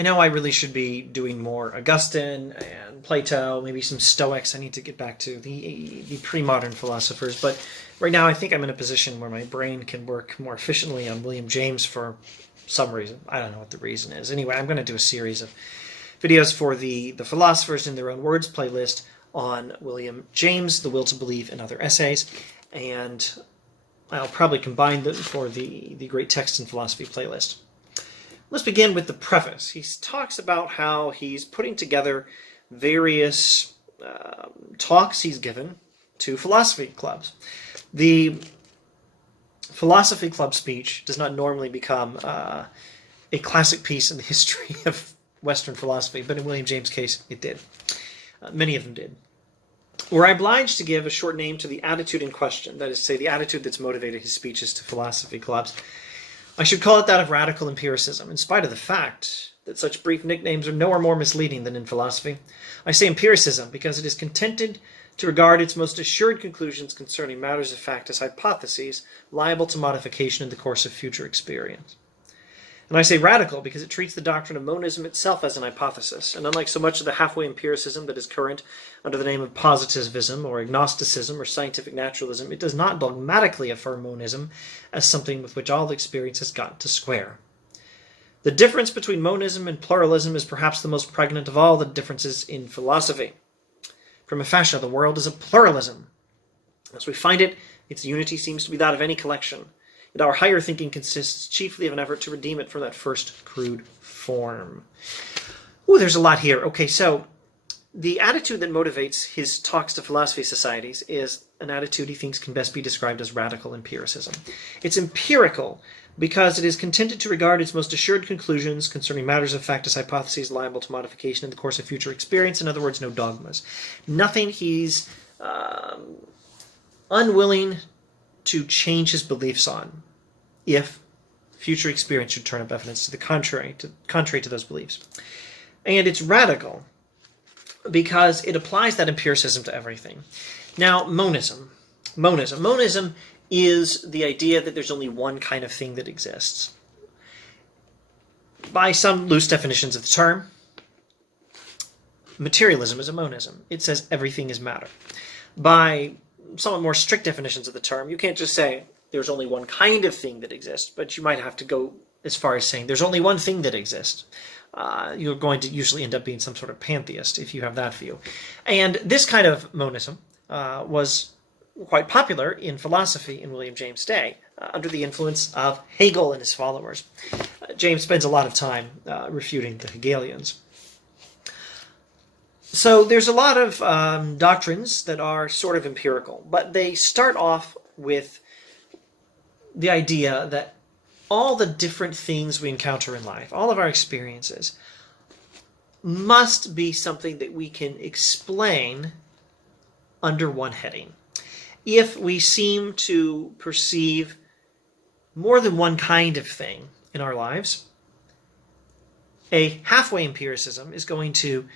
I know I really should be doing more Augustine and Plato, maybe some Stoics. I need to get back to the pre-modern philosophers, but right now I think I'm in a position where my brain can work more efficiently on William James for some reason. I don't know what the reason is. Anyway, I'm going to do a series of videos for the Philosophers in Their Own Words playlist on William James, The Will to Believe, and other essays, and I'll probably combine them for the Great Texts in Philosophy playlist. Let's begin with the preface. He talks about how he's putting together various talks he's given to philosophy clubs. The philosophy club speech does not normally become a classic piece in the history of Western philosophy, but in William James' case, it did. Many of them did. We're obliged to give a short name to the attitude in question, that is to say, the attitude that's motivated his speeches to philosophy clubs. I should call it that of radical empiricism, in spite of the fact that such brief nicknames are nowhere more misleading than in philosophy. I say empiricism because it is contented to regard its most assured conclusions concerning matters of fact as hypotheses liable to modification in the course of future experience. And I say radical because it treats the doctrine of monism itself as an hypothesis, and unlike so much of the halfway empiricism that is current under the name of positivism or agnosticism or scientific naturalism, it does not dogmatically affirm monism as something with which all experience has got to square. The difference between monism and pluralism is perhaps the most pregnant of all the differences in philosophy. Prima facie, the world is a pluralism. As we find it, its unity seems to be that of any collection. And our higher thinking consists chiefly of an effort to redeem it from that first crude form. Ooh, there's a lot here. Okay, so the attitude that motivates his talks to philosophy societies is an attitude he thinks can best be described as radical empiricism. It's empirical because it is contented to regard its most assured conclusions concerning matters of fact as hypotheses liable to modification in the course of future experience. In other words, no dogmas. Nothing he's unwilling to change his beliefs on if future experience should turn up evidence to the contrary to those beliefs. And it's radical because it applies that empiricism to everything. Now, monism. Monism is the idea that there's only one kind of thing that exists. By some loose definitions of the term, materialism is a monism. It says everything is matter. By somewhat more strict definitions of the term, you can't just say there's only one kind of thing that exists, but you might have to go as far as saying there's only one thing that exists. You're going to usually end up being some sort of pantheist if you have that view. And this kind of monism was quite popular in philosophy in William James' day, under the influence of Hegel and his followers. James spends a lot of time refuting the Hegelians. So there's a lot of doctrines that are sort of empirical, but they start off with the idea that all the different things we encounter in life, all of our experiences, must be something that we can explain under one heading. If we seem to perceive more than one kind of thing in our lives, a halfway empiricism is going to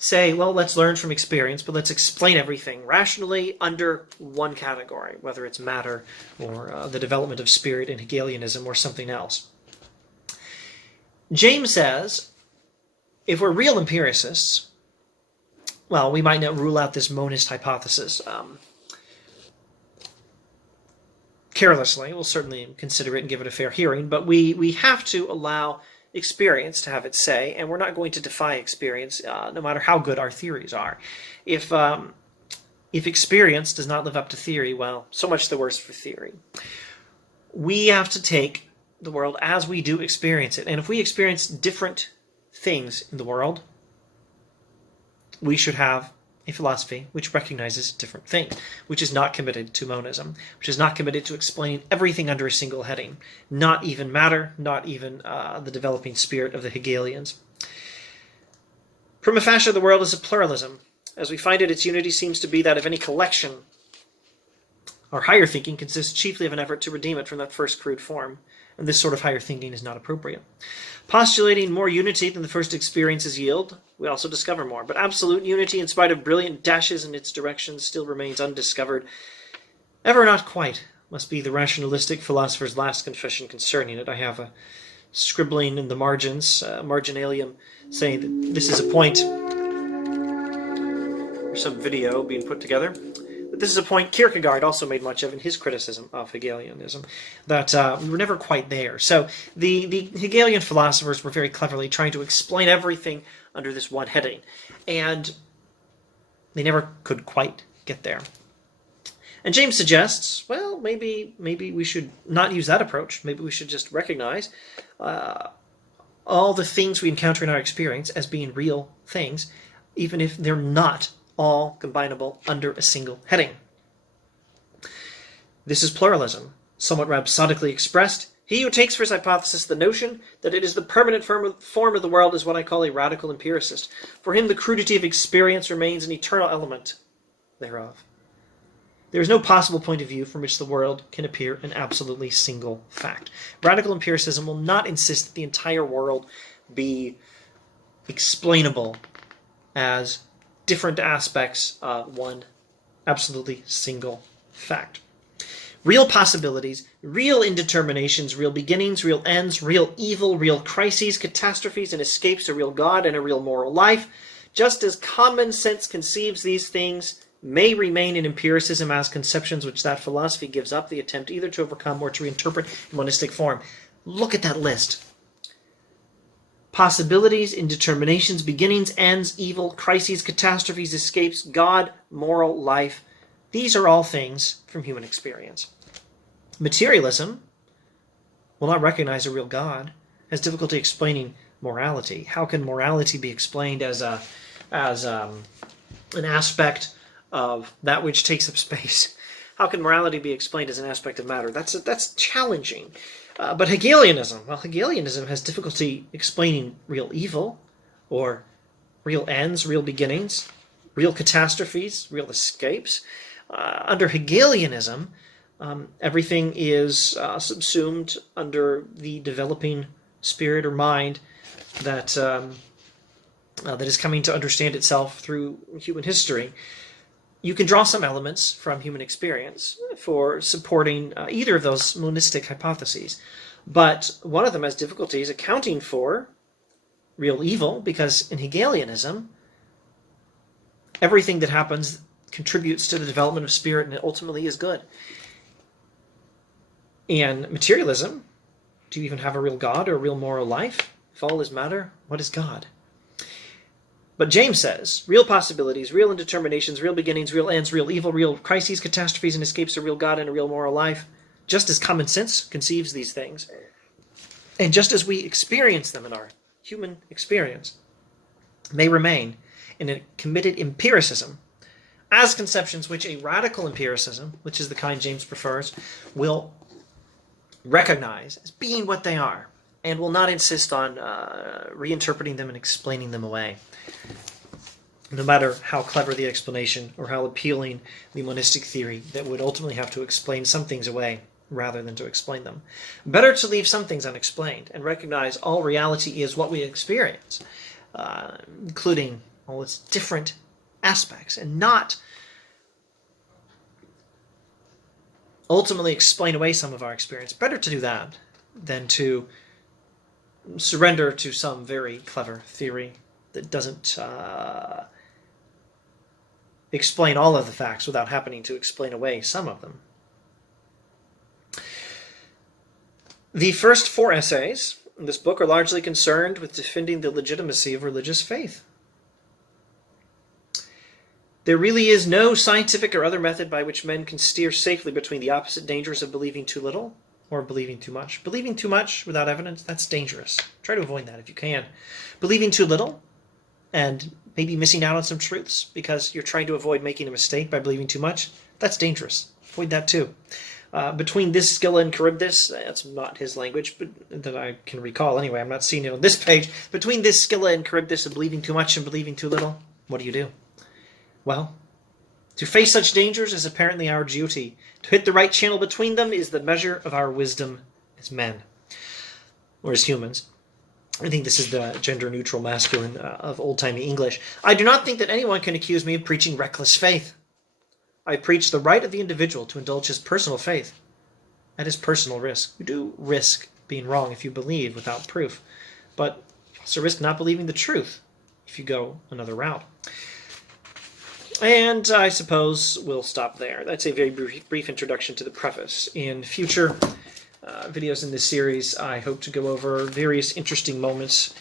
say, well, let's learn from experience, but let's explain everything rationally under one category, whether it's matter or the development of spirit in Hegelianism or something else. James says, if we're real empiricists, well, we might not rule out this monist hypothesis carelessly. We'll certainly consider it and give it a fair hearing, but we have to allow experience to have its say, and we're not going to defy experience, no matter how good our theories are. If experience does not live up to theory, well, so much the worse for theory. We have to take the world as we do experience it, and if we experience different things in the world, we should have a philosophy which recognizes different things, which is not committed to monism, which is not committed to explaining everything under a single heading, not even matter, not even the developing spirit of the Hegelians. Prima facie, the world is a pluralism. As we find it, its unity seems to be that of any collection. Our higher thinking consists chiefly of an effort to redeem it from that first crude form, and this sort of higher thinking is not appropriate. Postulating more unity than the first experiences yield, we also discover more. But absolute unity, in spite of brilliant dashes in its directions, still remains undiscovered. Ever not quite, must be the rationalistic philosopher's last confession concerning it. I have a scribbling in the margins, marginalium, saying that this is a point, or some video being put together. But this is a point Kierkegaard also made much of in his criticism of Hegelianism, that we were never quite there. So the Hegelian philosophers were very cleverly trying to explain everything under this one heading, and they never could quite get there. And James suggests, well, maybe we should not use that approach. Maybe we should just recognize all the things we encounter in our experience as being real things, even if they're not all combinable under a single heading. This is pluralism, somewhat rhapsodically expressed. He who takes for his hypothesis the notion that it is the permanent form of the world is what I call a radical empiricist. For him, the crudity of experience remains an eternal element thereof. There is no possible point of view from which the world can appear an absolutely single fact. Radical empiricism will not insist that the entire world be explainable as different aspects of one absolutely single fact. Real possibilities, real indeterminations, real beginnings, real ends, real evil, real crises, catastrophes, and escapes, a real God and a real moral life, just as common sense conceives these things, may remain in empiricism as conceptions which that philosophy gives up the attempt either to overcome or to reinterpret in monistic form. Look at that list. Possibilities, indeterminations, beginnings, ends, evil, crises, catastrophes, escapes, God, moral life. These are all things from human experience. Materialism will not recognize a real God, has difficulty explaining morality. How can morality be explained as an aspect of that which takes up space? How can morality be explained as an aspect of matter? That's challenging. But Hegelianism has difficulty explaining real evil, or real ends, real beginnings, real catastrophes, real escapes. Under Hegelianism, everything is subsumed under the developing spirit or mind that is coming to understand itself through human history. You can draw some elements from human experience for supporting either of those monistic hypotheses, but one of them has difficulties accounting for real evil, because in Hegelianism, everything that happens contributes to the development of spirit and it ultimately is good. In materialism, do you even have a real God or a real moral life? If all is matter, what is God? But James says, real possibilities, real indeterminations, real beginnings, real ends, real evil, real crises, catastrophes, and escapes, a real God and a real moral life, just as common sense conceives these things, and just as we experience them in our human experience, may remain in a committed empiricism as conceptions which a radical empiricism, which is the kind James prefers, will recognize as being what they are, and will not insist on reinterpreting them and explaining them away, no matter how clever the explanation or how appealing the monistic theory that would ultimately have to explain some things away rather than to explain them. Better to leave some things unexplained and recognize all reality is what we experience, including all its different aspects, and not ultimately explain away some of our experience. Better to do that than to surrender to some very clever theory that doesn't explain all of the facts without happening to explain away some of them. The first 4 essays in this book are largely concerned with defending the legitimacy of religious faith. There really is no scientific or other method by which men can steer safely between the opposite dangers of believing too little or believing too much. Believing too much without evidence, that's dangerous. Try to avoid that if you can. Believing too little and maybe missing out on some truths because you're trying to avoid making a mistake by believing too much, that's dangerous. Avoid that too. Between this Scylla and Charybdis, that's not his language, but that I can recall anyway, I'm not seeing it on this page. Between this Scylla and Charybdis of believing too much and believing too little, what do? Well, to face such dangers is apparently our duty. To hit the right channel between them is the measure of our wisdom as men, or as humans. I think this is the gender-neutral masculine of old-timey English. I do not think that anyone can accuse me of preaching reckless faith. I preach the right of the individual to indulge his personal faith at his personal risk. We do risk being wrong if you believe without proof. But you also risk not believing the truth if you go another route. And I suppose we'll stop there. That's a very brief introduction to the preface. In future videos in this series, I hope to go over various interesting moments.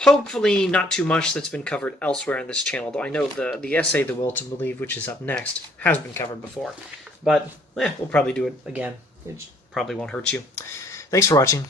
Hopefully not too much that's been covered elsewhere on this channel, though I know the essay, The Will to Believe, which is up next, has been covered before. But we'll probably do it again. It probably won't hurt you. Thanks for watching.